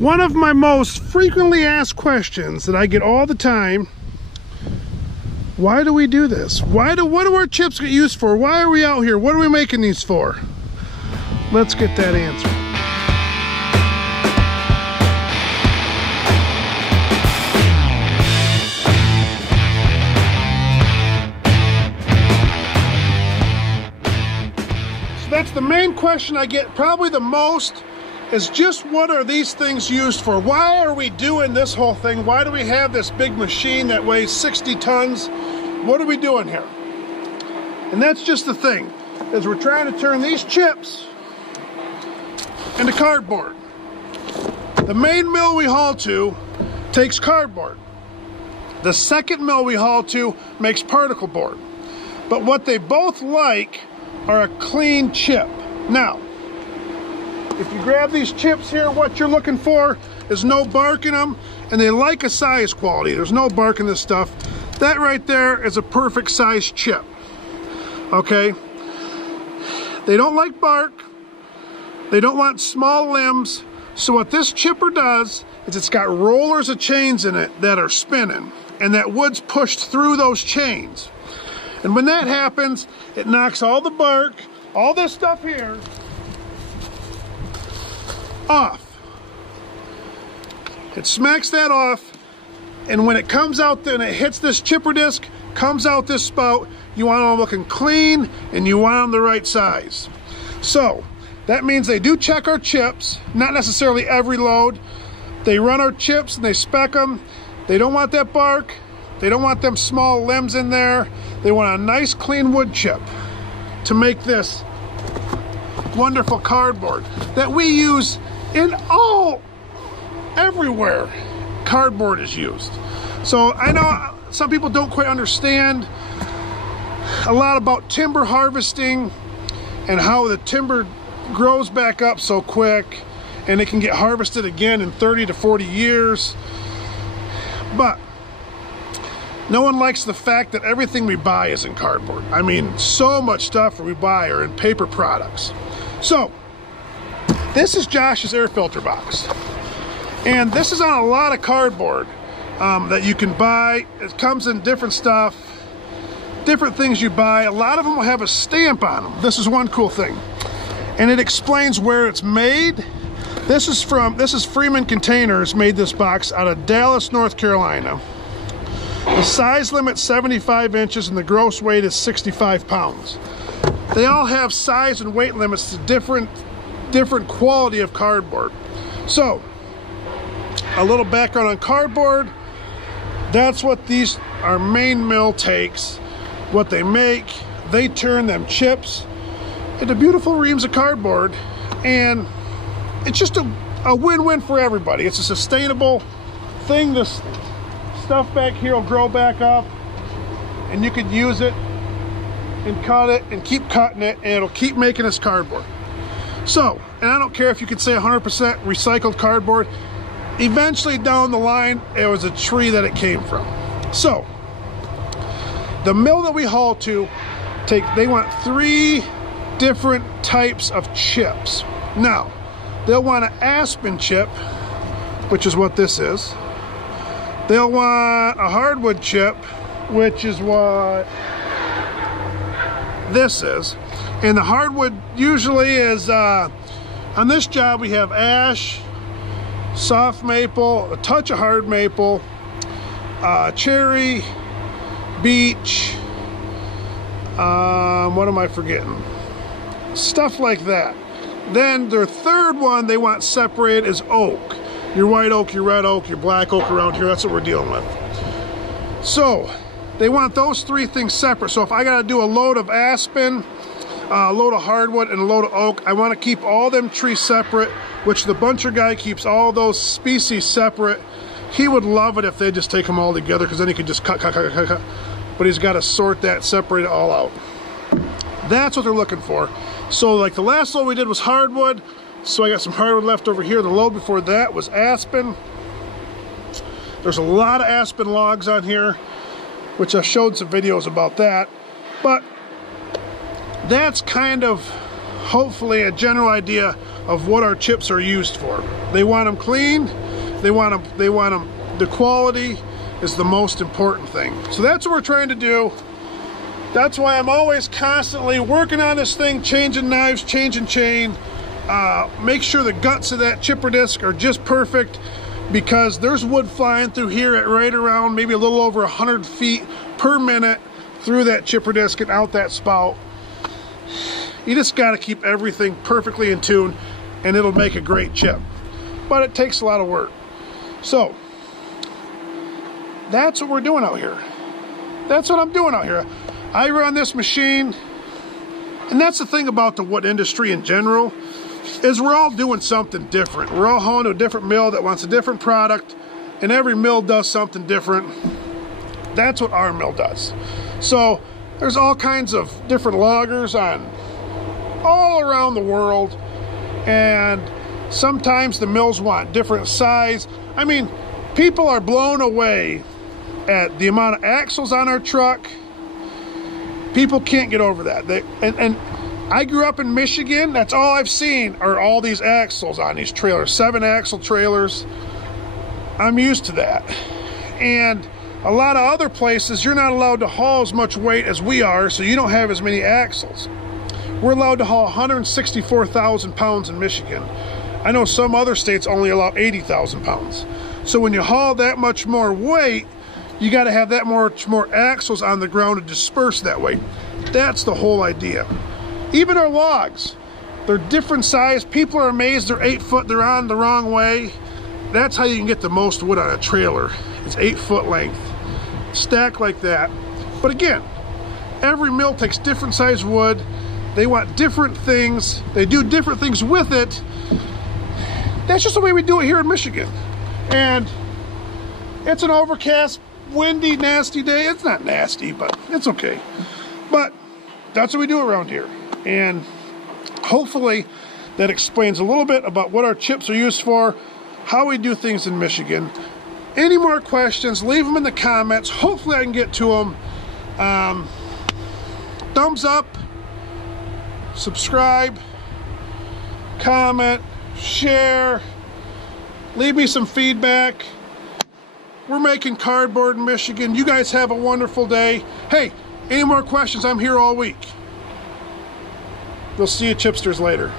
One of my most frequently asked questions that I get all the time: why do we do this? What do our chips get used for? Why are we out here? What are we making these for? Let's get that answer. So that's the main question I get probably the most, is just what are these things used for? Why are we doing this whole thing? Why do we have this big machine that weighs 60 tons? What are we doing here? And that's just the thing, is we're trying to turn these chips into cardboard. The main mill we haul to takes cardboard. The second mill we haul to makes particle board. But what they both like are a clean chip. Now, if you grab these chips here, what you're looking for is no bark in them, and they like a size quality. There's no bark in this stuff. That right there is a perfect size chip, okay? They don't like bark. They don't want small limbs. So what this chipper does is it's got rollers of chains in it that are spinning, and that wood's pushed through those chains. And when that happens, it knocks all the bark, all this stuff here, off. It smacks that off, and when it comes out and it hits this chipper disc, comes out this spout, you want them looking clean and you want them the right size. So that means they do check our chips, not necessarily every load. They run our chips and they spec them. They don't want that bark. They don't want them small limbs in there. They want a nice clean wood chip to make this wonderful cardboard that we use in everywhere cardboard is used. So I know some people don't quite understand a lot about timber harvesting and how the timber grows back up so quick and it can get harvested again in 30 to 40 years. But no one likes the fact that everything we buy is in cardboard. I mean, so much stuff we buy are in paper products. So this is Josh's air filter box, and this is on a lot of cardboard that you can buy. It comes in different stuff, different things you buy. A lot of them will have a stamp on them. This is one cool thing, and it explains where it's made. This is Freeman Containers made this box out of Dallas, North Carolina. The size limit's 75 inches and the gross weight is 65 pounds. They all have size and weight limits to different quality of cardboard. So, a little background on cardboard. That's what our main mill takes. What they make, they turn them chips into beautiful reams of cardboard, and it's just a win-win for everybody. It's a sustainable thing. This stuff back here will grow back up, and you could use it and cut it and keep cutting it, and it'll keep making us cardboard. So, and I don't care if you could say 100% recycled cardboard, eventually down the line it was a tree that it came from. So the mill that we haul to, they want 3 different types of chips. Now they'll want an aspen chip, which is what this is. They'll want a hardwood chip, which is what this is. And the hardwood usually is, on this job we have ash, soft maple, a touch of hard maple, cherry, beech, what am I forgetting? Stuff like that. Then their third one they want separated is oak. Your white oak, your red oak, your black oak around here, that's what we're dealing with. So they want those 3 things separate. So if I gotta do a load of aspen, a load of hardwood, and a load of oak, I want to keep all them trees separate, which the buncher guy keeps all those species separate. He would love it if they just take them all together, because then he could just cut. But he's got to sort that, separate it all out. That's what they're looking for. So like the last load we did was hardwood, so I got some hardwood left over here. The load before that was aspen. There's a lot of aspen logs on here, which I showed some videos about that. But that's kind of hopefully a general idea of what our chips are used for. They want them clean, the quality is the most important thing. So that's what we're trying to do. That's why I'm always constantly working on this thing, changing knives, changing chain, make sure the guts of that chipper disc are just perfect, because there's wood flying through here at right around maybe a little over 100 feet per minute through that chipper disc and out that spout. You just got to keep everything perfectly in tune and it'll make a great chip. But it takes a lot of work. So that's what we're doing out here. That's what I'm doing out here. I run this machine, and that's the thing about the wood industry in general, is we're all doing something different. We're all hauling to a different mill that wants a different product, and every mill does something different. That's what our mill does. So there's all kinds of different loggers on all around the world, and sometimes the mills want different size. I mean, people are blown away at the amount of axles on our truck. People can't get over that. And I grew up in Michigan. That's all I've seen are all these axles on these trailers, 7-axle trailers. I'm used to that. And a lot of other places, you're not allowed to haul as much weight as we are, so you don't have as many axles. We're allowed to haul 164,000 pounds in Michigan. I know some other states only allow 80,000 pounds. So when you haul that much more weight, you got to have that much more axles on the ground to disperse that weight. That's the whole idea. Even our logs, they're different size. People are amazed they're 8 foot, they're on the wrong way. That's how you can get the most wood on a trailer. It's 8 foot length, stacked like that. But again, every mill takes different size wood. They want different things. They do different things with it. That's just the way we do it here in Michigan. And it's an overcast, windy, nasty day. It's not nasty, but it's okay. But that's what we do around here. And hopefully that explains a little bit about what our chips are used for, how we do things in Michigan. Any more questions, leave them in the comments. Hopefully I can get to them. Thumbs up, subscribe, comment, share, leave me some feedback. We're making cardboard in Michigan. You guys have a wonderful day. Hey, any more questions? I'm here all week. We'll see you chipsters later.